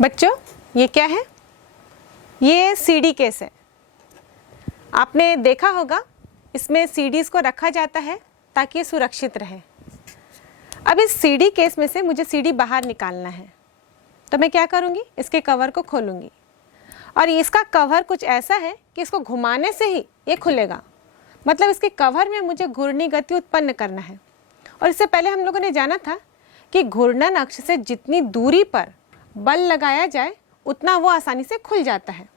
बच्चों, ये क्या है? ये सीडी केस है। आपने देखा होगा, इसमें सीडीज़ को रखा जाता है ताकि ये सुरक्षित रहे। अब इस सीडी केस में से मुझे सीडी बाहर निकालना है, तो मैं क्या करूँगी? इसके कवर को खोलूँगी और इसका कवर कुछ ऐसा है कि इसको घुमाने से ही ये खुलेगा। मतलब इसके कवर में मुझे घूर्णी गति उत्पन्न करना है। और इससे पहले हम लोगों ने जाना था कि घूर्णन अक्ष से जितनी दूरी पर बल लगाया जाए उतना वो आसानी से खुल जाता है।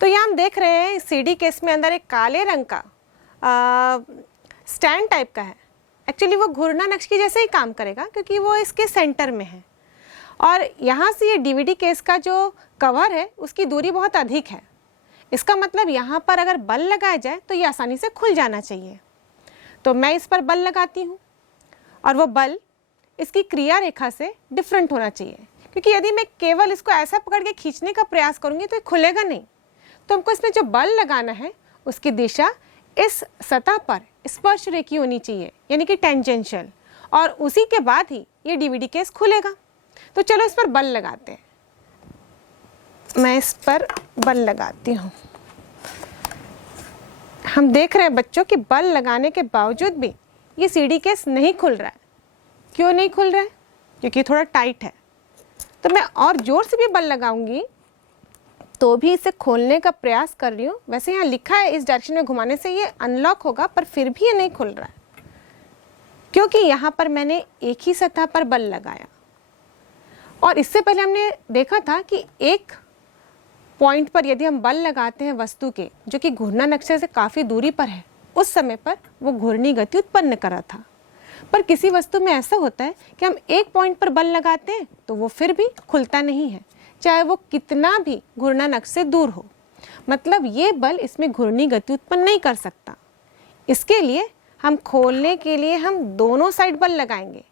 तो यहाँ हम देख रहे हैं इस सीडी केस में अंदर एक काले रंग का स्टैंड टाइप का है। एक्चुअली वो घूर्णन अक्ष की जैसे ही काम करेगा क्योंकि वो इसके सेंटर में है। और यहाँ से ये डीवीडी केस का जो कवर है उसकी दूरी बहुत अधिक है। इसका मतलब यहाँ पर अगर बल लगाया जाए तो ये आसानी से खुल जाना चाहिए। तो मैं इस पर बल लगाती हूँ और वो बल इसकी क्रिया रेखा से डिफरेंट होना चाहिए, क्योंकि यदि मैं केवल इसको ऐसा पकड़ के खींचने का प्रयास करूँगी तो ये खुलेगा नहीं। तो हमको इसमें जो बल लगाना है उसकी दिशा इस सतह पर स्पर्श रेखी होनी चाहिए, यानी कि टेंजेंशियल, और उसी के बाद ही ये डीवीडी केस खुलेगा। तो चलो इस पर बल लगाते हैं। मैं इस पर बल लगाती हूँ। हम देख रहे हैं बच्चों कि बल लगाने के बावजूद भी ये सीडी केस नहीं खुल रहा है। क्यों नहीं खुल रहा है? क्योंकि थोड़ा टाइट है। तो मैं और जोर से भी बल लगाऊंगी तो भी इसे खोलने का प्रयास कर रही हूँ। वैसे यहाँ लिखा है इस डायरेक्शन में घुमाने से ये अनलॉक होगा, पर फिर भी ये नहीं खुल रहा है क्योंकि यहाँ पर मैंने एक ही सतह पर बल लगाया। और इससे पहले हमने देखा था कि एक पॉइंट पर यदि हम बल लगाते हैं वस्तु के जो कि घूर्णन अक्ष से काफ़ी दूरी पर है, उस समय पर वो घूर्णी गति उत्पन्न करा था। पर किसी वस्तु में ऐसा होता है कि हम एक पॉइंट पर बल लगाते हैं तो वो फिर भी खुलता नहीं है, चाहे वो कितना भी घूर्णन अक्ष से दूर हो। मतलब ये बल इसमें घूर्णी गति उत्पन्न नहीं कर सकता। इसके लिए हम खोलने के लिए हम दोनों साइड बल लगाएंगे।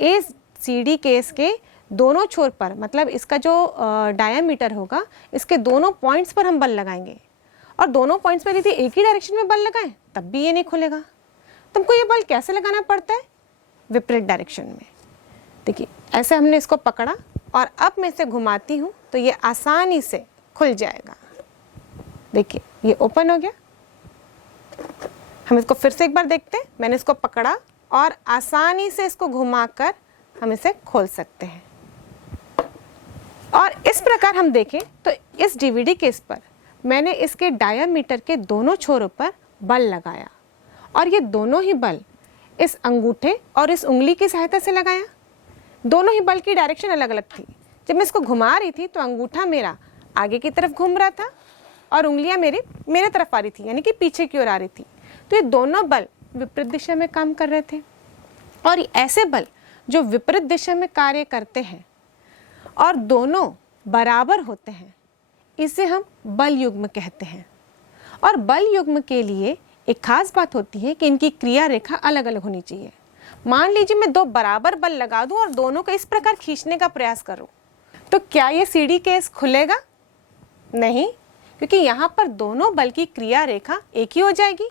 इस सीडी केस के दोनों छोर पर, मतलब इसका जो डायामीटर होगा, इसके दोनों पॉइंट्स पर हम बल लगाएंगे। और दोनों पॉइंट्स पर यदि एक ही डायरेक्शन में बल लगाएं तब भी ये नहीं खुलेगा। तुमको ये बल कैसे लगाना पड़ता है? विपरीत डायरेक्शन में। देखिए, ऐसे हमने इसको पकड़ा और अब मैं इसे घुमाती हूँ तो ये आसानी से खुल जाएगा। देखिए, ये ओपन हो गया। हम इसको फिर से एक बार देखते हैं। मैंने इसको पकड़ा और आसानी से इसको घुमाकर हम इसे खोल सकते हैं। और इस प्रकार हम देखें तो इस डीवीडी केस पर मैंने इसके डायामीटर के दोनों छोरों पर बल लगाया और ये दोनों ही बल इस अंगूठे और इस उंगली की सहायता से लगाया। दोनों ही बल की डायरेक्शन अलग अलग थी। जब मैं इसको घुमा रही थी तो अंगूठा मेरा आगे की तरफ घूम रहा था और उंगलियां मेरे तरफ आ रही थी, यानी कि पीछे की ओर आ रही थी। तो ये दोनों बल विपरीत दिशा में काम कर रहे थे। और ऐसे बल जो विपरीत दिशा में कार्य करते हैं और दोनों बराबर होते हैं, इसे हम बल युग्म कहते हैं। और बल युग्म के लिए एक खास बात होती है कि इनकी क्रिया रेखा अलग अलग होनी चाहिए। मान लीजिए मैं दो बराबर बल लगा दूं और दोनों को इस प्रकार खींचने का प्रयास करूं, तो क्या ये सीडी केस खुलेगा? नहीं, क्योंकि यहाँ पर दोनों बल की क्रिया रेखा एक ही हो जाएगी।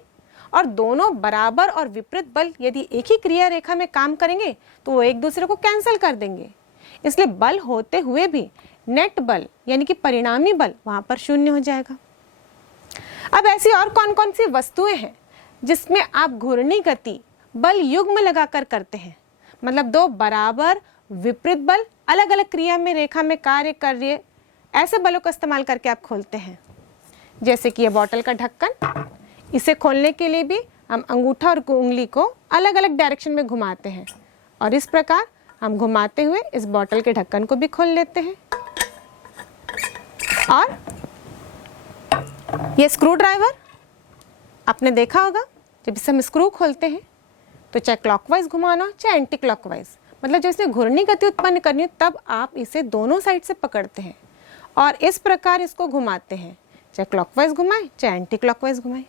और दोनों बराबर और विपरीत बल यदि एक ही क्रिया रेखा में काम करेंगे तो वो एक दूसरे को कैंसिल कर देंगे। इसलिए बल होते हुए भी नेट बल, यानी कि परिणामी बल, वहाँ पर शून्य हो जाएगा। अब ऐसी और कौन कौन सी वस्तुएं हैं जिसमें आप घूर्णी गति बल युग्म लगाकर करते हैं? मतलब दो बराबर विपरीत बल अलग अलग क्रिया में रेखा में कार्य कर रही है, ऐसे बलों का इस्तेमाल करके आप खोलते हैं। जैसे कि ये बॉटल का ढक्कन, इसे खोलने के लिए भी हम अंगूठा और उंगली को अलग अलग डायरेक्शन में घुमाते हैं और इस प्रकार हम घुमाते हुए इस बॉटल के ढक्कन को भी खोल लेते हैं। और ये स्क्रू ड्राइवर आपने देखा होगा, जब इसे हम स्क्रू खोलते हैं तो चाहे क्लॉकवाइज घुमाना हो चाहे एंटी क्लॉकवाइज, मतलब जब इसमें घूर्णी गति उत्पन्न करनी हो तब आप इसे दोनों साइड से पकड़ते हैं और इस प्रकार इसको घुमाते हैं, चाहे क्लॉकवाइज घुमाएं चाहे एंटी क्लॉकवाइज घुमाएं।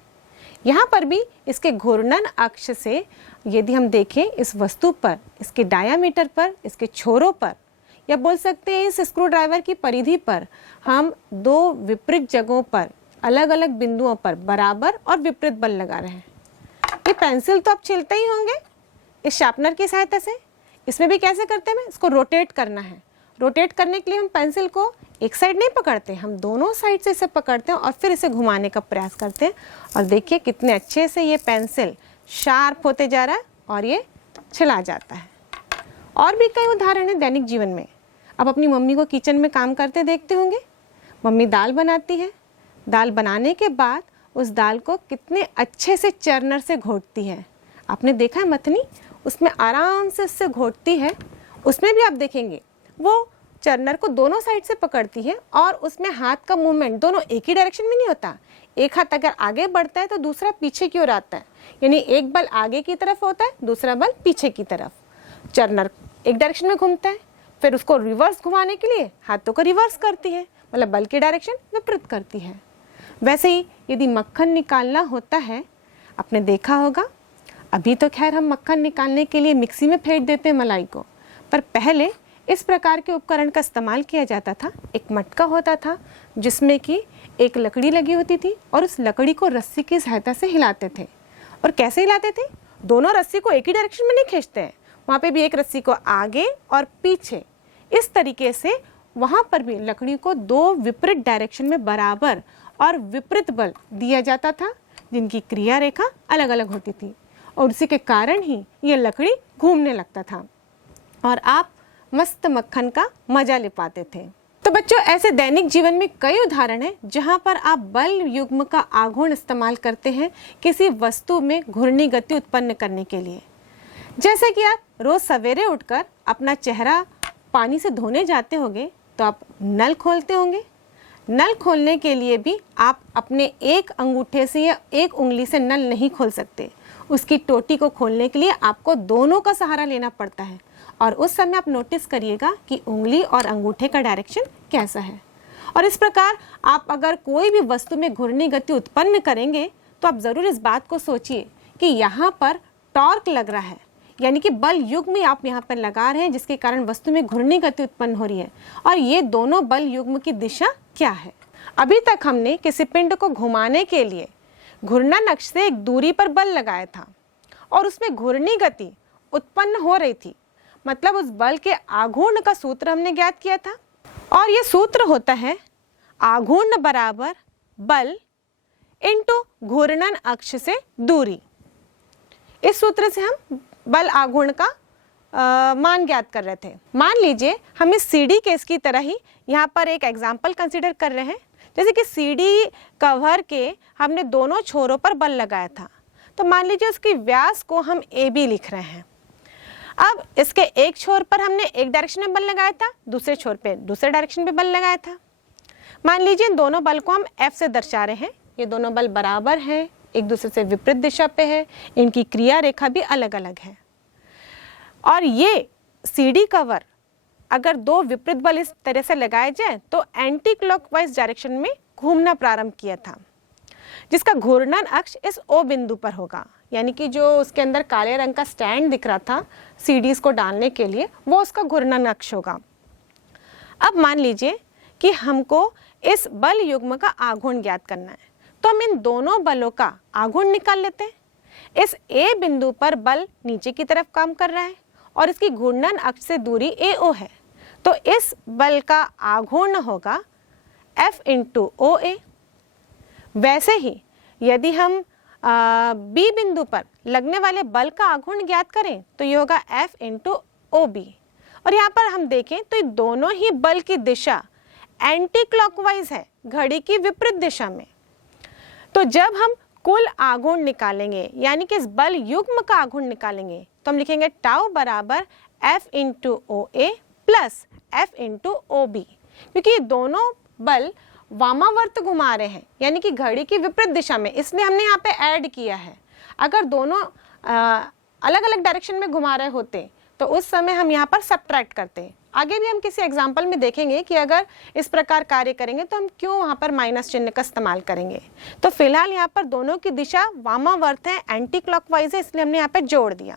यहाँ पर भी इसके घूर्णन अक्ष से यदि हम देखें इस वस्तु पर, इसके डायामीटर पर, इसके छोरों पर, या बोल सकते हैं इस स्क्रू ड्राइवर की परिधि पर, हम दो विपरीत जगहों पर अलग अलग बिंदुओं पर बराबर और विपरीत बल लगा रहे हैं। ये पेंसिल तो आप छीलते ही होंगे इस शार्पनर की सहायता से। इसमें भी कैसे करते हैं? इसको रोटेट करना है। रोटेट करने के लिए हम पेंसिल को एक साइड नहीं पकड़ते, हम दोनों साइड से इसे पकड़ते हैं और फिर इसे घुमाने का प्रयास करते हैं। और देखिए कितने अच्छे से ये पेंसिल शार्प होते जा रहा है और ये छिला जाता है। और भी कई उदाहरण हैं दैनिक जीवन में। अब अपनी मम्मी को किचन में काम करते देखते होंगे। मम्मी दाल बनाती है, दाल बनाने के बाद उस दाल को कितने अच्छे से चर्नर से घोटती है। आपने देखा है मथनी, उसमें आराम से उससे घोटती है। उसमें भी आप देखेंगे वो चर्नर को दोनों साइड से पकड़ती है और उसमें हाथ का मूवमेंट दोनों एक ही डायरेक्शन में नहीं होता। एक हाथ अगर आगे बढ़ता है तो दूसरा पीछे की ओर आता है, यानी एक बल आगे की तरफ होता है, दूसरा बल पीछे की तरफ। चर्नर एक डायरेक्शन में घूमता है, फिर उसको रिवर्स घुमाने के लिए हाथों को रिवर्स करती है, मतलब बल की डायरेक्शन विपरीत करती है। वैसे ही यदि मक्खन निकालना होता है, आपने देखा होगा, अभी तो खैर हम मक्खन निकालने के लिए मिक्सी में फेंट देते हैं मलाई को, पर पहले इस प्रकार के उपकरण का इस्तेमाल किया जाता था। एक मटका होता था जिसमें कि एक लकड़ी लगी होती थी और उस लकड़ी को रस्सी की सहायता से हिलाते थे। और कैसे हिलाते थे? दोनों रस्सी को एक ही डायरेक्शन में नहीं खींचते हैं, वहाँ पे भी एक रस्सी को आगे और पीछे, इस तरीके से वहाँ पर भी लकड़ी को दो विपरीत डायरेक्शन में बराबर और विपरीत बल दिया जाता था, जिनकी क्रिया रेखा अलग अलग होती थी और उसी के कारण ही ये लकड़ी घूमने लगता था और आप मस्त मक्खन का मजा ले पाते थे। तो बच्चों, ऐसे दैनिक जीवन में कई उदाहरण हैं जहां पर आप बल युग्म का आघूर्ण इस्तेमाल करते हैं किसी वस्तु में घूर्णी गति उत्पन्न करने के लिए। जैसे कि आप रोज सवेरे उठकर अपना चेहरा पानी से धोने जाते होंगे तो आप नल खोलते होंगे। नल खोलने के लिए भी आप अपने एक अंगूठे से या एक उंगली से नल नहीं खोल सकते, उसकी टोटी को खोलने के लिए आपको दोनों का सहारा लेना पड़ता है। और उस समय आप नोटिस करिएगा कि उंगली और अंगूठे का डायरेक्शन कैसा है। और इस प्रकार आप अगर कोई भी वस्तु में घूर्णी गति उत्पन्न करेंगे तो आप ज़रूर इस बात को सोचिए कि यहाँ पर टॉर्क लग रहा है, यानी कि बल युग्म आप यहाँ पर लगा रहे हैं जिसके कारण वस्तु में घूर्णी गति उत्पन्न हो रही है। और ये दोनों बल युग्म की दिशा क्या है? अभी तक हमने किसी पिंड को घुमाने के लिए घूर्णन अक्ष से एक दूरी पर बल लगाया था और उसमें घूर्णी गति उत्पन्न हो रही थी, मतलब उस बल के आघूर्ण का सूत्र हमने ज्ञात किया था। और ये सूत्र होता है आघूर्ण बराबर बल इंटू घूर्णन अक्ष से दूरी। इस सूत्र से हम बल आघूर्ण का मान ज्ञात कर रहे थे। मान लीजिए हम इस सीडी केस की तरह ही यहाँ पर एक एग्जाम्पल कंसिडर कर रहे हैं। जैसे कि सीडी कवर के हमने दोनों छोरों पर बल लगाया था, तो मान लीजिए उसकी व्यास को हम AB लिख रहे हैं। अब इसके एक छोर पर हमने एक डायरेक्शन में बल लगाया था, दूसरे छोर पे दूसरे डायरेक्शन में बल लगाया था। मान लीजिए इन दोनों बल को हम F से दर्शा रहे हैं। ये दोनों बल बराबर हैं, एक दूसरे से विपरीत दिशा पे है, इनकी क्रिया रेखा भी अलग अलग है। और ये सीडी कवर अगर दो विपरीत बल इस तरह से लगाए जाए तो एंटी क्लॉकवाइज डायरेक्शन में घूमना प्रारंभ किया था, जिसका घूर्णन अक्ष इस O बिंदु पर होगा, यानी कि जो उसके अंदर काले रंग का स्टैंड दिख रहा था सीडीज को डालने के लिए, वो उसका घूर्णन अक्ष होगा। अब मान लीजिए कि हमको इस बल युग्म का आघूर्ण ज्ञात करना है, तो हम इन दोनों बलों का आघूर्ण निकाल लेते हैं। इस A बिंदु पर बल नीचे की तरफ काम कर रहा है और इसकी घूर्णन अक्ष से दूरी AO है, तो इस बल का आघूर्ण होगा F इंटू OA। वैसे ही यदि हम B बिंदु पर लगने वाले बल का आघूर्ण ज्ञात करें तो ये होगा F इंटू OB। और यहाँ पर हम देखें तो ये दोनों ही बल की दिशा एंटी क्लॉकवाइज है, घड़ी की विपरीत दिशा में। तो जब हम कुल आघूर्ण निकालेंगे, यानी कि इस बल युग्म का आघूर्ण निकालेंगे, तो हम लिखेंगे टाउ बराबर F into OA plus F into OB, क्योंकि ये दोनों बल वामावर्त घुमा रहे हैं, यानी कि घड़ी की विपरीत दिशा में, इसलिए हमने यहाँ पे ऐड किया है। अगर दोनों अलग अलग डायरेक्शन में घुमा रहे होते तो उस समय हम यहाँ पर सब्ट्रैक्ट करते। आगे भी हम किसी एग्जाम्पल में देखेंगे कि अगर इस प्रकार कार्य करेंगे तो हम क्यों वहाँ पर माइनस चिन्ह का इस्तेमाल करेंगे। तो फिलहाल यहाँ पर दोनों की दिशा वामावर्त है, एंटी क्लॉकवाइज है, इसलिए हमने यहाँ पे जोड़ दिया।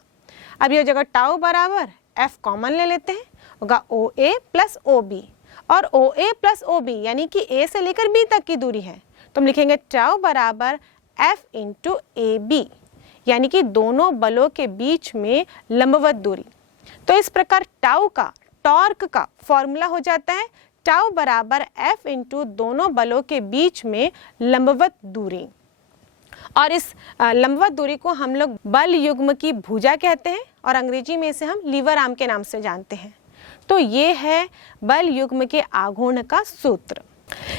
अब ये जगह टाउ बराबर F कॉमन ले लेते हैं, होगा OA प्लस OB। और OA प्लस OB यानी कि A से लेकर B तक की दूरी है, तो हम लिखेंगे टाउ बराबर F इंटू AB, यानी कि दोनों बलों के बीच में लंबवत दूरी। तो इस प्रकार टाउ का टॉर्क का फॉर्मूला हो जाता है टाउ बराबर F इंटू दोनों बलों के बीच में लंबवत दूरी। और इस लंबवत दूरी को हम लोग बल युग्म की भुजा कहते हैं और अंग्रेजी में इसे हम लीवर आर्म के नाम से जानते हैं। तो ये है बल युग्म के आघूर्ण का सूत्र।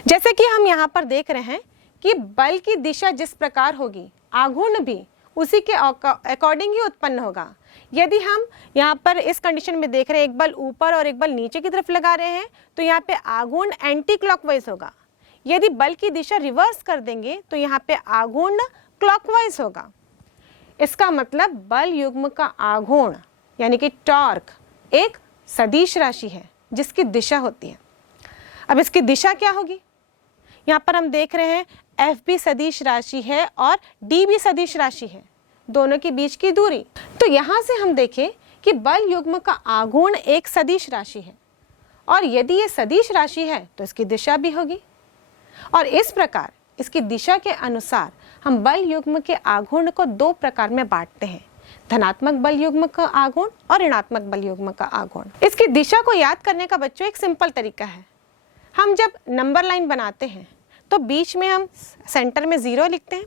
जैसे कि हम यहाँ पर देख रहे हैं कि बल की दिशा जिस प्रकार होगी, आघूर्ण भी उसी के अकॉर्डिंग ही उत्पन्न होगा। यदि हम यहाँ पर इस कंडीशन में देख रहे हैं, एक बल ऊपर और एक बल नीचे की तरफ लगा रहे हैं, तो यहाँ पे आघूर्ण एंटी क्लॉकवाइज होगा। यदि बल की दिशा रिवर्स कर देंगे तो यहाँ पे आघूर्ण क्लॉकवाइज होगा। इसका मतलब बल युग्म का आघूर्ण यानी कि टॉर्क एक सदिश राशि है जिसकी दिशा होती है। अब इसकी दिशा क्या होगी? यहाँ पर हम देख रहे हैं F भी सदिश राशि है और D भी सदिश राशि है, दोनों के बीच की दूरी। तो यहाँ से हम देखें कि बल युग्म का आघूर्ण एक सदिश राशि है और यदि ये सदिश राशि है तो इसकी दिशा भी होगी। और इस प्रकार इसकी दिशा के अनुसार हम बल युग्म के आघूर्ण को दो प्रकार में बांटते हैं, धनात्मक बल युग्म का आघूर्ण और ऋणात्मक बल युग्म का आघूर्ण। इसकी दिशा को याद करने का बच्चों एक सिंपल तरीका है। हम जब नंबर लाइन बनाते हैं तो बीच में हम सेंटर में 0 लिखते हैं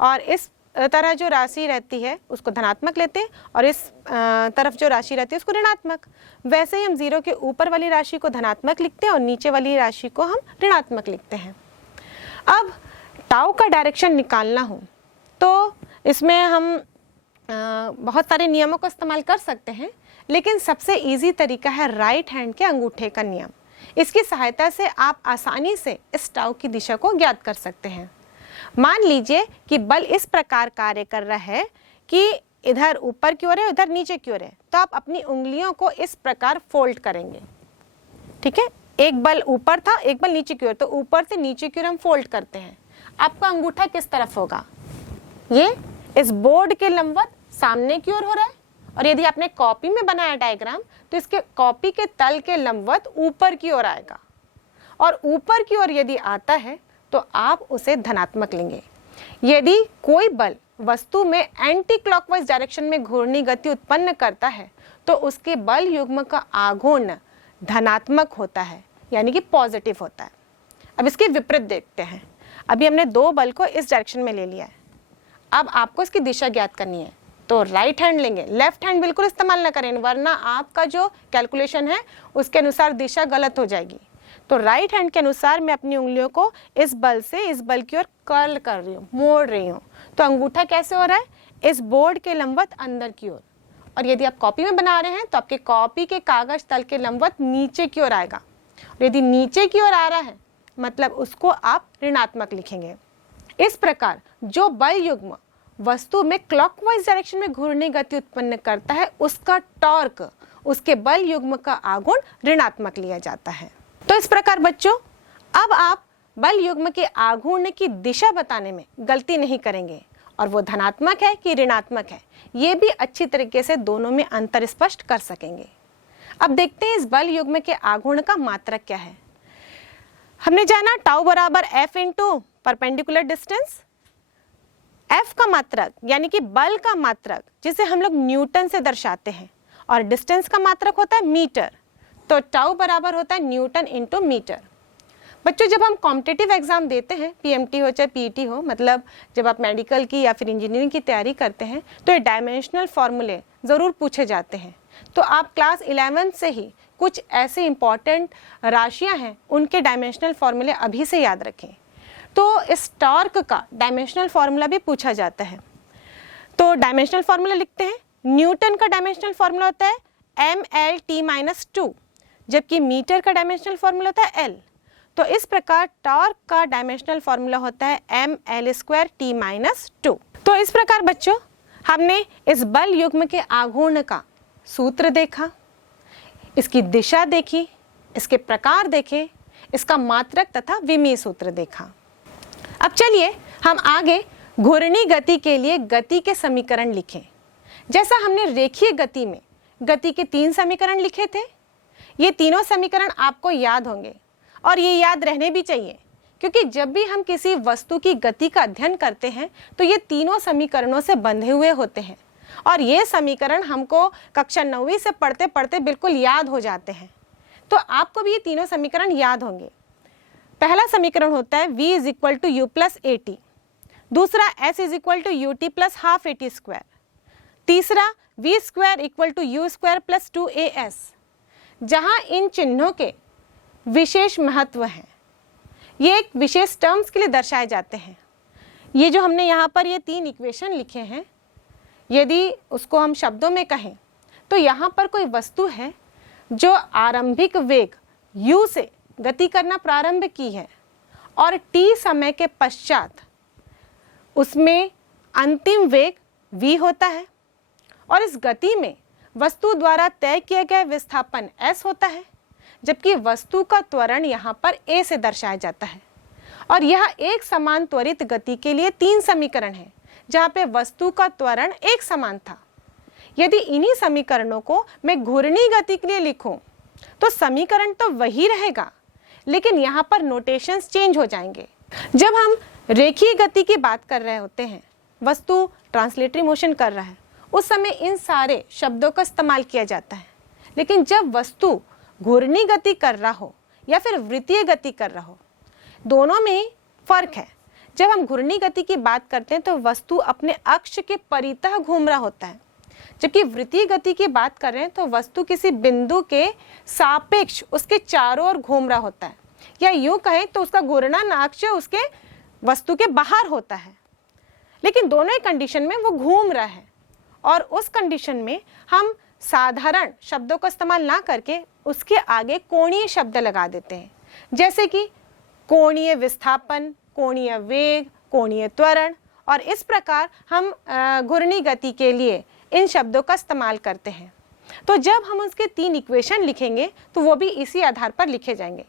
और इस तरह जो राशि रहती है उसको धनात्मक लेते हैं और इस तरफ जो राशि रहती है उसको ऋणात्मक। वैसे ही हम 0 के ऊपर वाली राशि को धनात्मक लिखते हैं और नीचे वाली राशि को हम ऋणात्मक लिखते हैं। अब टाउ का डायरेक्शन निकालना हो तो इसमें हम बहुत सारे नियमों का इस्तेमाल कर सकते हैं, लेकिन सबसे इजी तरीका है राइट हैंड के अंगूठे का नियम। इसकी सहायता से आप आसानी से इस टाउ की दिशा को ज्ञात कर सकते हैं। मान लीजिए कि बल इस प्रकार कार्य कर रहा है कि इधर ऊपर की ओर है, इधर नीचे की ओर है, तो आप अपनी उंगलियों को इस प्रकार फोल्ड करेंगे। ठीक है, एक बल ऊपर था, एक बल नीचे की ओर, तो ऊपर से नीचे की ओर हम फोल्ड करते हैं। आपका अंगूठा किस तरफ होगा? ये इस बोर्ड के लंबवत सामने की ओर हो रहा है, और यदि आपने कॉपी में बनाया डायग्राम तो इसके कॉपी के तल के लंबवत ऊपर की ओर आएगा, और ऊपर की ओर यदि आता है तो आप उसे धनात्मक लेंगे। यदि कोई बल वस्तु में एंटी क्लॉकवाइज डायरेक्शन में घूर्णी गति उत्पन्न करता है तो उसके बल युग्म का आघूर्ण धनात्मक होता है, यानी कि पॉजिटिव होता है। अब इसके विपरीत देखते हैं। अभी हमने दो बल को इस डायरेक्शन में ले लिया है, अब आपको इसकी दिशा ज्ञात करनी है। तो राइट हैंड लेंगे, लेफ्ट हैंड बिल्कुल इस्तेमाल ना करें, वरना आपका जो कैलकुलेशन है उसके अनुसार दिशा गलत हो जाएगी। तो राइट हैंड के अनुसार मैं अपनी उंगलियों को इस बल से इस बल की ओर कर्ल कर रही हूँ, मोड़ रही हूँ। तो अंगूठा कैसे हो रहा है? इस बोर्ड के लंबवत अंदर की ओर। और यदि आप कॉपी में बना रहे हैं तो आपके कॉपी के कागज तल के लंबवत नीचे की ओर आएगा। और यदि नीचे की ओर आ रहा है मतलब उसको आप ऋणात्मक लिखेंगे। इस प्रकार जो बल युग्म वस्तु में क्लॉकवाइज डायरेक्शन में घूर्णी गति उत्पन्न करता है उसका टॉर्क उसके बल युग्म का आघूर्ण ऋणात्मक लिया जाता है। तो इस प्रकार बच्चों, अब आप बल युग्म के आघूर्ण की दिशा बताने में गलती नहीं करेंगे, और वो धनात्मक है कि ऋणात्मक है ये भी अच्छी तरीके से दोनों में अंतर स्पष्ट कर सकेंगे। अब देखते हैं इस बल युग्म के आघूर्ण का मात्रक क्या है। हमने जाना टाउ बराबर F into perpendicular distance. F का मात्रक यानी कि बल का मात्रक जिसे हम लोग न्यूटन से दर्शाते हैं, और डिस्टेंस का मात्रक होता है मीटर। तो टाउ बराबर होता है न्यूटन इंटू मीटर। बच्चों, जब हम कॉम्पिटिटिव एग्जाम देते हैं, PMT हो चाहे PET हो, मतलब जब आप मेडिकल की या फिर इंजीनियरिंग की तैयारी करते हैं, तो ये डायमेंशनल फॉर्मूले ज़रूर पूछे जाते हैं। तो आप क्लास 11 से ही कुछ ऐसे इंपॉर्टेंट राशियां हैं उनके डायमेंशनल फॉर्मूले अभी से याद रखें। तो इस टॉर्क का डायमेंशनल फार्मूला भी पूछा जाता है। तो डायमेंशनल फार्मूला लिखते हैं। न्यूटन का डायमेंशनल फार्मूला होता है mLT-2, जबकि मीटर का डायमेंशनल फार्मूला होता है L। तो इस प्रकार टॉर्क का डायमेंशनल फार्मूला होता है mL²T-2। तो इस प्रकार बच्चों, हमने इस बल युग्म के आघूर्ण का सूत्र देखा, इसकी दिशा देखी, इसके प्रकार देखे, इसका मात्रक तथा विमीय सूत्र देखा। अब चलिए हम आगे घूर्णी गति के लिए गति के समीकरण लिखें। जैसा हमने रेखीय गति में गति के 3 समीकरण लिखे थे, ये तीनों समीकरण आपको याद होंगे और ये याद रहने भी चाहिए, क्योंकि जब भी हम किसी वस्तु की गति का अध्ययन करते हैं तो ये तीनों समीकरणों से बंधे हुए होते हैं। और ये समीकरण हमको कक्षा 9वीं से पढ़ते पढ़ते बिल्कुल याद हो जाते हैं। तो आपको भी ये तीनों समीकरण याद होंगे। पहला समीकरण होता है v is equal to u plus a t, दूसरा s is equal to u t plus half a t square, तीसरा v square equal to u square plus 2as, जहाँ इन चिन्हों के विशेष महत्व हैं। ये एक विशेष टर्म्स के लिए दर्शाए जाते हैं। ये जो हमने यहाँ पर ये 3 इक्वेशन लिखे हैं, यदि उसको हम शब्दों में कहें तो यहाँ पर कोई वस्तु है जो आरंभिक वेग u से गति करना प्रारंभ की है और t समय के पश्चात उसमें अंतिम वेग v होता है और इस गति में वस्तु द्वारा तय किया गया विस्थापन s होता है, जबकि वस्तु का त्वरण यहाँ पर a से दर्शाया जाता है। और यह एक समान त्वरित गति के लिए 3 समीकरण है जहाँ पे वस्तु का त्वरण एक समान था। यदि इन्हीं समीकरणों को मैं घूर्णी गति के लिए लिखूं तो समीकरण तो वही रहेगा, लेकिन यहाँ पर नोटेशंस चेंज हो जाएंगे। जब हम रेखीय गति की बात कर रहे होते हैं, वस्तु ट्रांसलेटरी मोशन कर रहा है, उस समय इन सारे शब्दों का इस्तेमाल किया जाता है। लेकिन जब वस्तु घूर्णी गति कर रहा हो या फिर वृत्तीय गति कर रहा हो, दोनों में ही फर्क है। जब हम घूर्णी गति की बात करते हैं तो वस्तु अपने अक्ष के परितः घूम रहा होता है, जबकि वृत्तीय गति की बात कर रहे हैं तो वस्तु किसी बिंदु के सापेक्ष उसके चारों ओर घूम रहा होता है, या यूं कहें तो उसका घूर्णन अक्ष उसके वस्तु के बाहर होता है। लेकिन दोनों ही कंडीशन में वो घूम रहा है और उस कंडीशन में हम साधारण शब्दों का इस्तेमाल ना करके उसके आगे कोणीय शब्द लगा देते हैं, जैसे कि कोणीय विस्थापन, कोणीय वेग, कोणीय त्वरण, और इस प्रकार हम घूर्णी गति के लिए इन शब्दों का इस्तेमाल करते हैं। तो जब हम उसके 3 इक्वेशन लिखेंगे तो वो भी इसी आधार पर लिखे जाएंगे।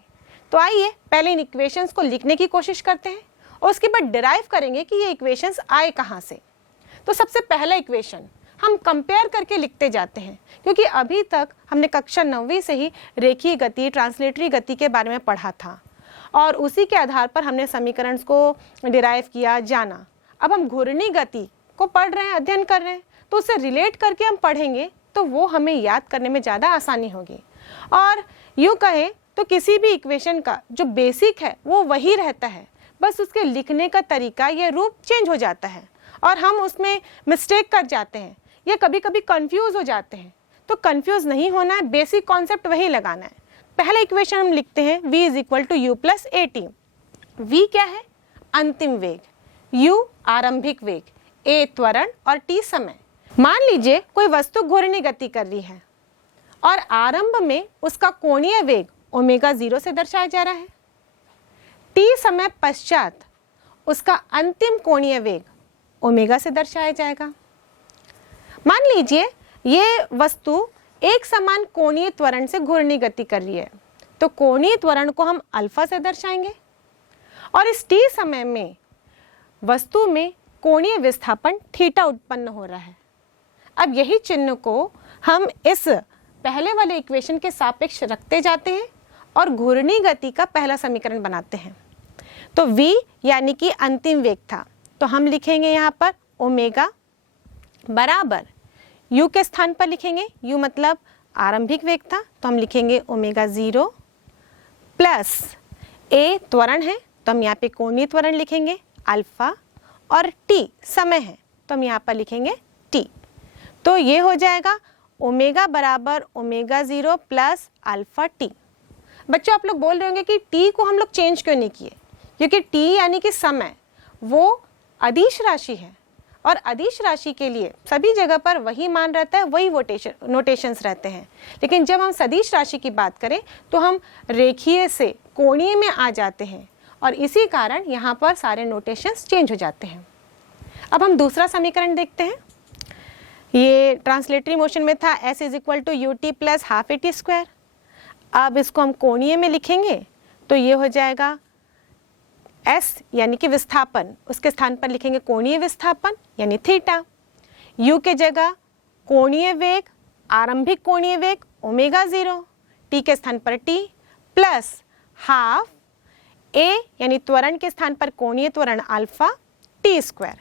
तो आइए पहले इन इक्वेशंस को लिखने की कोशिश करते हैं और उसके बाद डिराइव करेंगे कि ये इक्वेशंस आए कहाँ से। तो सबसे पहला इक्वेशन हम कंपेयर करके लिखते जाते हैं, क्योंकि अभी तक हमने कक्षा 9वीं से ही रेखीय गति, ट्रांसलेटरी गति के बारे में पढ़ा था और उसी के आधार पर हमने समीकरण को डिराइव किया, जाना। अब हम घूर्णी गति को पढ़ रहे हैं, अध्ययन कर रहे हैं, तो उससे रिलेट करके हम पढ़ेंगे तो वो हमें याद करने में ज़्यादा आसानी होगी। और यूँ कहें तो किसी भी इक्वेशन का जो बेसिक है वो वही रहता है, बस उसके लिखने का तरीका या रूप चेंज हो जाता है और हम उसमें मिस्टेक कर जाते हैं या कभी कभी कंफ्यूज हो जाते हैं। तो कंफ्यूज नहीं होना है, बेसिक कॉन्सेप्ट वही लगाना है। पहला इक्वेशन हम लिखते हैं v is equal to u plus a t. v क्या है? अंतिम वेग, u आरंभिक वेग, a त्वरण और t समय। मान लीजिए कोई वस्तु घूर्णी गति कर रही है और आरंभ में उसका कोणीय वेग ओमेगा 0 से दर्शाया जा रहा है। t समय पश्चात उसका अंतिम कोणीय वेग ओमेगा से दर्शाया जाएगा। मान लीजिए ये वस्तु एक समान कोणीय त्वरण से घूर्णी गति कर रही है, तो कोणीय त्वरण को हम अल्फा से दर्शाएंगे और इस t समय में वस्तु में कोणीय विस्थापन थीटा उत्पन्न हो रहा है। अब यही चिन्ह को हम इस पहले वाले इक्वेशन के सापेक्ष रखते जाते हैं और घूर्णी गति का पहला समीकरण बनाते हैं। तो v यानी कि अंतिम वेग था, तो हम लिखेंगे यहाँ पर ओमेगा बराबर u के स्थान पर लिखेंगे, u मतलब आरंभिक वेग था, तो हम लिखेंगे ओमेगा 0 प्लस a त्वरण है तो हम यहाँ पे कोणीय त्वरण लिखेंगे अल्फा, और t समय है तो हम यहाँ पर लिखेंगे t। तो ये हो जाएगा ओमेगा बराबर ओमेगा 0 प्लस अल्फा t। बच्चों आप लोग बोल रहे होंगे कि t को हम लोग चेंज क्यों नहीं किए, क्योंकि t यानी कि समय वो अदिश राशि है और अदिश राशि के लिए सभी जगह पर वही मान रहता है, वही नोटेशंस रहते हैं। लेकिन जब हम सदिश राशि की बात करें तो हम रेखीय से कोणीय में आ जाते हैं और इसी कारण यहाँ पर सारे नोटेशंस चेंज हो जाते हैं। अब हम दूसरा समीकरण देखते हैं। ये ट्रांसलेटरी मोशन में था, s is equal to u t plus half a t square. अब इसको हम कोणीय में लिखेंगे तो ये हो जाएगा s यानी कि विस्थापन, उसके स्थान पर लिखेंगे कोणीय विस्थापन यानी थीटा। u के जगह कोणीय वेग, आरंभिक कोणीय वेग ओमेगा 0, t के स्थान पर t प्लस हाफ a यानी त्वरण के स्थान पर कोणीय त्वरण अल्फा t स्क्वायर।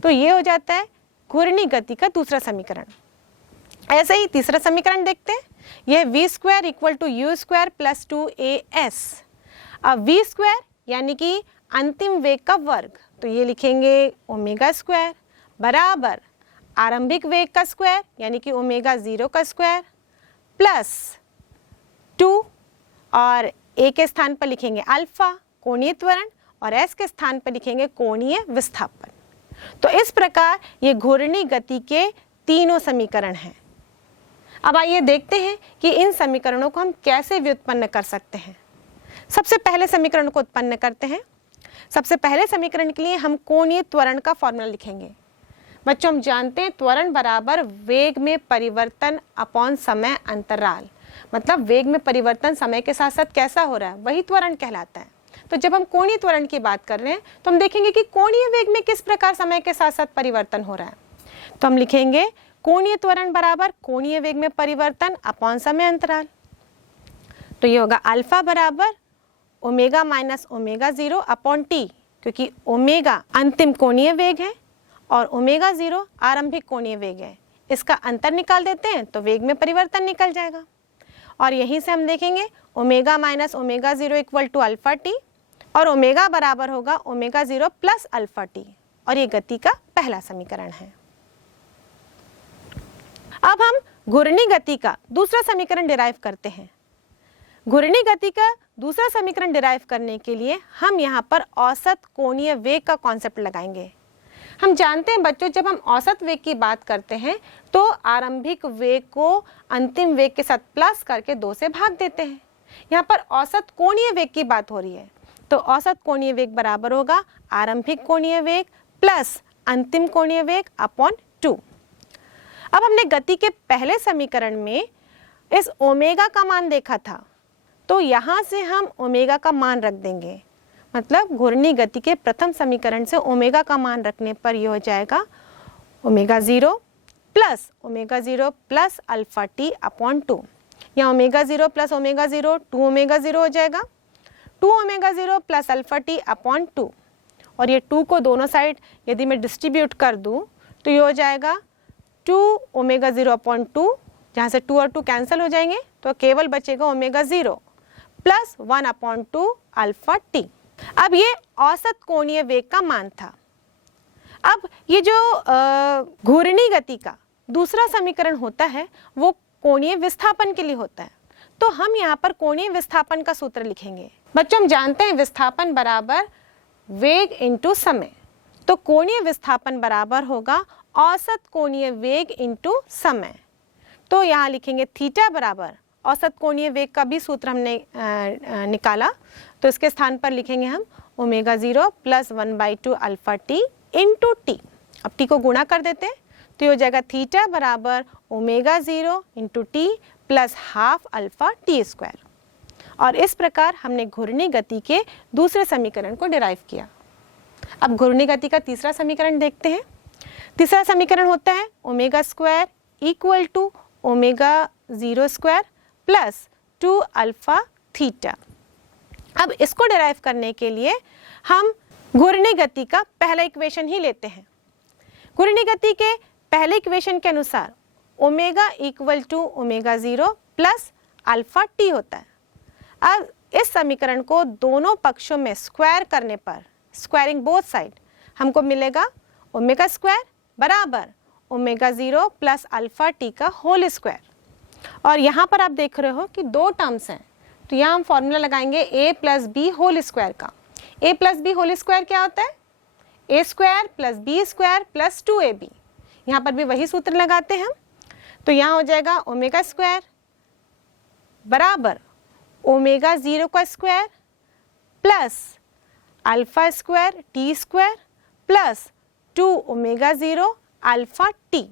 तो ये हो जाता है घूर्णी गति का दूसरा समीकरण। ऐसे ही तीसरा समीकरण देखते हैं। यह v square equal to u square plus 2as। अब v स्क्वायर यानी कि अंतिम वेग का वर्ग, तो ये लिखेंगे ओमेगा स्क्वायर बराबर आरंभिक वेग का स्क्वायर यानी कि ओमेगा 0 का स्क्वायर प्लस 2, और a के स्थान पर लिखेंगे अल्फा कोणीय त्वरण और s के स्थान पर लिखेंगे कोणीय विस्थापन। तो इस प्रकार ये घूर्णी गति के तीनों समीकरण हैं। अब आइए देखते हैं कि इन समीकरणों को हम कैसे व्युत्पन्न कर सकते हैं। सबसे पहले समीकरण को उत्पन्न करते हैं। सबसे पहले समीकरण के लिए हम कोणीय त्वरण का फॉर्मूला लिखेंगे। बच्चों, हम जानते हैं त्वरण बराबर वेग में परिवर्तन अपॉन समय अंतराल, मतलब वेग में परिवर्तन समय के साथ साथ कैसा हो रहा है वही त्वरण कहलाता है। तो जब हम कोणीय त्वरण की बात कर रहे हैं तो हम देखेंगे कि कोणीय वेग में किस प्रकार समय के साथ साथ परिवर्तन हो रहा है। तो हम लिखेंगे कोणीय त्वरण बराबर कोणीय वेग में परिवर्तन अपॉन समय अंतराल। तो ये होगा अल्फा बराबर omega minus omega 0 upon T, क्योंकि ओमेगा अंतिम कोणीय वेग है और ओमेगा 0 आरंभिक कोणीय वेग है। इसका अंतर निकाल देते हैं तो वेग में परिवर्तन निकल जाएगा। और यहीं से हम देखेंगे omega minus omega 0 equal to alpha t, और ओमेगा बराबर होगा ओमेगा 0 प्लस अल्फा टी, और ये गति का पहला समीकरण है। अब हम घूर्णी गति का दूसरा समीकरण डिराइव करते हैं। घूर्णी गति का दूसरा समीकरण डिराइव करने के लिए हम यहाँ पर औसत कोणीय वेग का कॉन्सेप्ट लगाएंगे। हम जानते हैं बच्चों, जब हम औसत वेग की बात करते हैं तो आरंभिक वेग को अंतिम वेग के साथ प्लस करके 2 से भाग देते हैं। यहाँ पर औसत कोणीय वेग की बात हो रही है, तो औसत कोणीय वेग बराबर होगा आरंभिक कोणीय वेग प्लस अंतिम कोणीय वेग अपॉन 2। अब हमने गति के पहले समीकरण में इस ओमेगा का मान देखा था, तो यहाँ से हम ओमेगा का मान रख देंगे। मतलब घूर्णी गति के प्रथम समीकरण से ओमेगा का मान रखने पर यह हो जाएगा omega 0 plus alpha T upon 2। यहाँ ओमेगा 0 प्लस ओमेगा 0 2 ओमेगा 0 हो जाएगा, 2 omega 0 plus alpha T upon 2। और ये 2 को दोनों साइड यदि मैं डिस्ट्रीब्यूट कर दूँ तो ये हो जाएगा 2 ओमेगा 0 अपॉन 2, जहाँ से 2 और 2 कैंसिल हो जाएंगे तो केवल बचेगा omega 0 plus 1 upon 2 alpha T. अब ये औसत कोणीय वेग का मान था। अब ये जो घूर्णी गति का दूसरा समीकरण होता है वो कोणीय विस्थापन के लिए होता है। तो हम यहाँ पर कोणीय विस्थापन का सूत्र लिखेंगे। बच्चों, हम जानते हैं विस्थापन बराबर वेग इंटू समय, तो कोणीय विस्थापन बराबर होगा औसत कोणीय वेग इंटू समय। तो यहाँ लिखेंगे थीटा बराबर औसत कोणीय वेग का भी सूत्र हमने निकाला, तो इसके स्थान पर लिखेंगे हम omega 0 plus 1/2 alpha T into T. अब टी को गुणा कर देते हैं तो ये हो जाएगा थीटा बराबर omega 0 into T plus half alpha T square. और इस प्रकार हमने घूर्णी गति के दूसरे समीकरण को डिराइव किया। अब घूर्णी गति का तीसरा समीकरण देखते हैं। तीसरा समीकरण होता है omega square equal to omega 0 square plus 2 alpha theta. अब इसको डिराइव करने के लिए हम घूर्णी गति का पहला इक्वेशन ही लेते हैं। घूर्णी गति के पहले इक्वेशन के अनुसार omega equal to omega 0 plus alpha t होता है। अब इस समीकरण को दोनों पक्षों में स्क्वायर करने पर, स्क्वायरिंग बोथ साइड, हमको मिलेगा ओमेगा स्क्वायर बराबर ओमेगा 0 प्लस अल्फा टी का होल स्क्वायर। और यहाँ पर आप देख रहे हो कि 2 टर्म्स हैं, तो यहाँ हम फॉर्मूला लगाएंगे a plus b whole square का। a plus b whole square क्या होता है? a square plus b square plus 2ab। यहाँ पर भी वही सूत्र लगाते हैं हम। तो यहाँ हो जाएगा ओमेगा स्क्वायर बराबर ओमेगा 0 का square plus alpha square T square plus 2 omega 0 alpha T.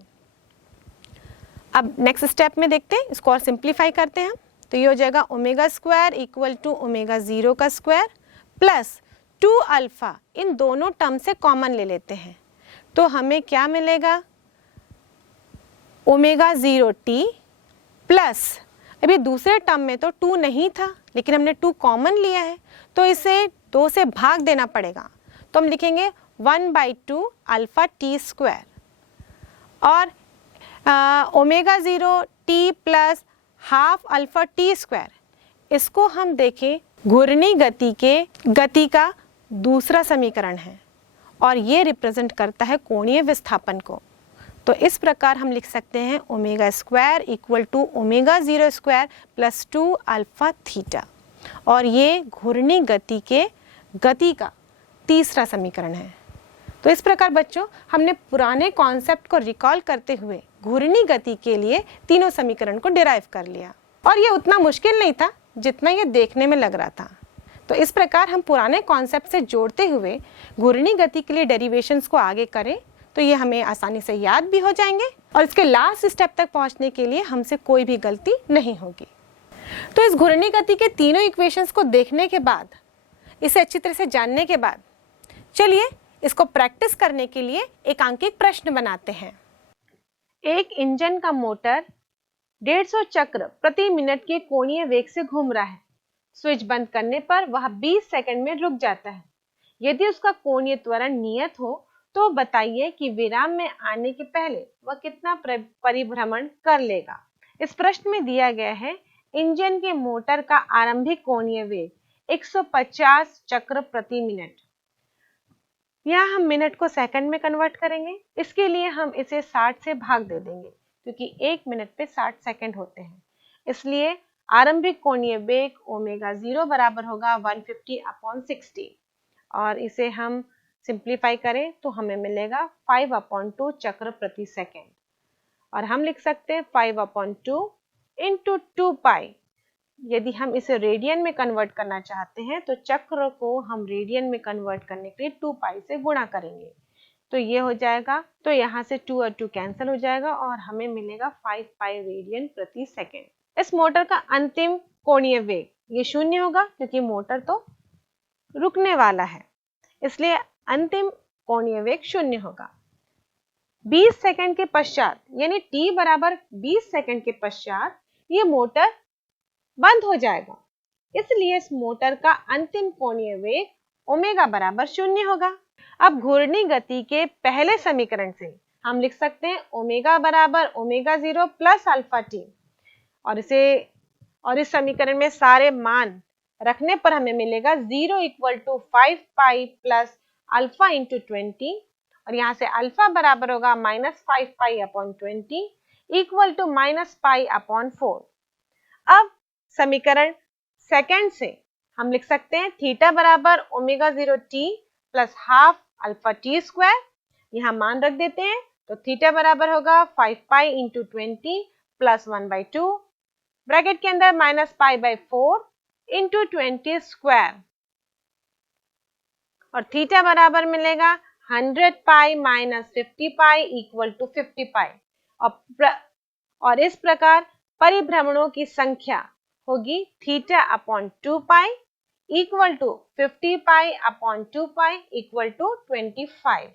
अब नेक्स्ट स्टेप में देखते हैं, इसको और सिंप्लीफाई करते हैं। तो ये हो जाएगा omega square equal to omega 0 का स्क्वायर प्लस 2 अल्फा, इन दोनों टर्म से कॉमन ले लेते हैं तो हमें क्या मिलेगा ओमेगा 0 टी प्लस, अभी दूसरे टर्म में तो 2 नहीं था लेकिन हमने 2 कॉमन लिया है तो इसे 2 से भाग देना पड़ेगा। तो हम लिखेंगे 1/2 अल्फा टी स्क्वायर। और omega 0 T plus half alpha T square, इसको हम देखें घूर्णी गति का दूसरा समीकरण है और ये रिप्रेजेंट करता है कोणीय विस्थापन को। तो इस प्रकार हम लिख सकते हैं omega square equal to omega 0 square plus 2 alpha theta, और ये घूर्णी गति का तीसरा समीकरण है। तो इस प्रकार बच्चों हमने पुराने कॉन्सेप्ट को रिकॉल करते हुए घूर्णी गति के लिए तीनों समीकरण को डिराइव कर लिया, और ये उतना मुश्किल नहीं था जितना ये देखने में लग रहा था। तो इस प्रकार हम पुराने कॉन्सेप्ट से जोड़ते हुए घूर्णी गति के लिए डेरिवेशंस को आगे करें तो ये हमें आसानी से याद भी हो जाएंगे और इसके लास्ट स्टेप तक पहुंचने के लिए हमसे कोई भी गलती नहीं होगी। तो इस घूर्णी गति के तीनों इक्वेशंस को देखने के बाद, इसे अच्छी तरह से जानने के बाद, चलिए इसको प्रैक्टिस करने के लिए एक अंकित प्रश्न बनाते हैं। एक इंजन का मोटर 150 चक्र प्रति मिनट के कोणीय वेग से घूम रहा है। स्विच बंद करने पर वह 20 सेकंड में रुक जाता है। यदि उसका कोणीय त्वरण नियत हो तो बताइए कि विराम में आने के पहले वह कितना परिभ्रमण कर लेगा। इस प्रश्न में दिया गया है इंजन के मोटर का आरंभिक कोणीय वेग 150 चक्र प्रति मिनट। यहाँ हम मिनट को सेकंड में कन्वर्ट करेंगे। इसके लिए हम इसे 60 से भाग दे देंगे क्योंकि 1 मिनट पे 60 सेकंड होते हैं। इसलिए आरंभिक कोणीय वेग ओमेगा 0 बराबर होगा 150/60, और इसे हम सिंप्लीफाई करें तो हमें मिलेगा 5/2 चक्र प्रति सेकंड, और हम लिख सकते हैं 5/2 इंटू 2 पाई। यदि हम इसे रेडियन में कन्वर्ट करना चाहते हैं तो चक्र को हम रेडियन में कन्वर्ट करने के लिए 2 पाई से गुणा करेंगे, तो ये हो जाएगा। तो यहाँ से 2 और 2 कैंसिल हो जाएगा और हमें मिलेगा 5 पाई रेडियन प्रति सेकेंड। इस मोटर का अंतिम कोणीय वेग ये 0 होगा क्योंकि मोटर तो रुकने वाला है, इसलिए अंतिम कोणीय वेग 0 होगा। 20 सेकंड के पश्चात यानी t बराबर 20 सेकंड के पश्चात ये मोटर बंद हो जाएगा, इसलिए इस मोटर का अंतिम कोणीय वेग ओमेगा बराबर 0 होगा। अब घूर्णी गति के पहले समीकरण से हम लिख सकते हैं ओमेगा बराबर ओमेगा 0 प्लस अल्फा टी, और इस समीकरण में सारे मान रखने पर हमें मिलेगा 0 equal to 5 pi plus alpha into 20, और यहाँ से अल्फा बराबर होगा -5 पाई अपॉन 20 इक्वल टू -पाई/4। अब समीकरण सेकंड से हम लिख सकते हैं थीटा बराबर omega 0 T plus half alpha T square. यहाँ मान रख देते हैं तो थीटा बराबर होगा 5 पाई इंटू 20 प्लस 1/2 ब्रैकेट के अंदर -पाई/4 इंटू 20 स्क्वायर, और थीटा बराबर मिलेगा 100 pi minus 50 pi equal to 50 pi, और इस प्रकार परिभ्रमणों की संख्या होगी theta upon 2 pi equal to 50 pi upon 2 pi equal to 25।